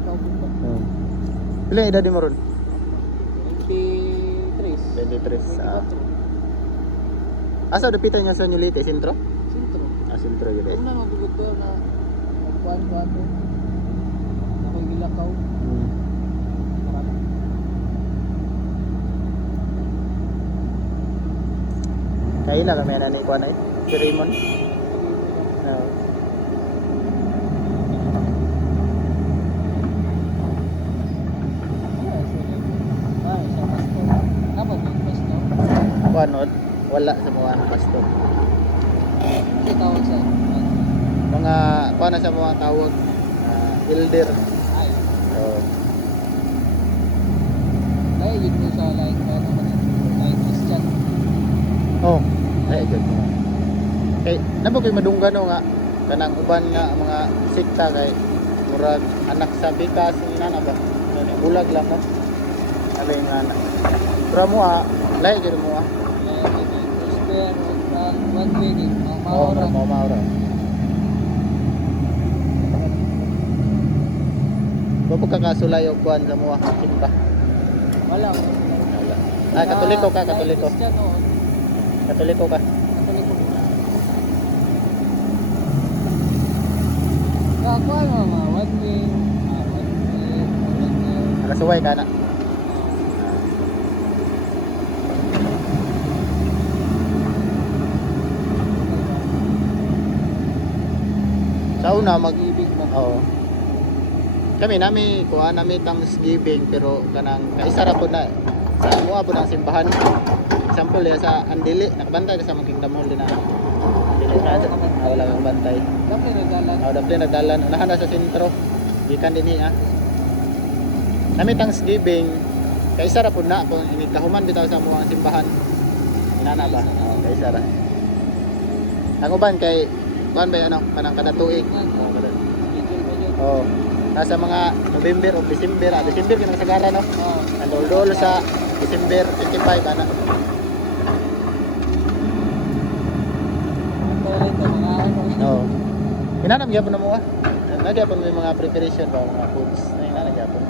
Ilakaw po ba? Ilang edad mo ron? 23. 23. Asa dapitan niya sa Nulite? Sentro? Sintro. Sentro yun eh. Kung na magugod ko na magkuhan-kuhan ko. Ako'y ilakaw. Marami. Kaila kami na ni Kuan ay si Raymond. Kuanod wala sa mga pastor. Kasi tawag sa Mga kuan na sa mga tawag elder. ay. So, Kaya yun mo sa like Christian. oh, ay good. Kay nabo kay madunggan no nga kanang uban nga mga sikta kay murag anak sa bikas ni nana ba. Ano bulag lang no. Abi nga na. Pero mo lay gyud mo Prosper, one way din. Oh, Maura. maura. Bago ka kasulay og kuan sa mga simba. Wala. Katoliko ka, katoliko. Christian o. Katoliko ka. Katoliko. Kakuan mama, one way. One way. Nakasuway ka na. Sa una Mag-ibig mo. Oo. Kami nami kuha nami Thanksgiving pero kanang kaisara po na sa mua po ng simbahan. Example ya sa Andili nakabantay sa mga Kingdom Hall din na. Dili na wala kang bantay. Dapat nagalan. Dapat nagdalan unahan na sa sentro. Gikan dinhi Nami Thanksgiving kaisara po na kung inikahuman bitaw sa mga simbahan. Inana ba? Kaisara. Ang uban kay kuan ba ano kanang kada tuig. Oh, nasa mga November o December, December kinang sagara no. Andol-dol sa December 25 ana. Oh. Inanam gyapon na mo nagyapon may mga preparation ba mga foods na inanam gyapon.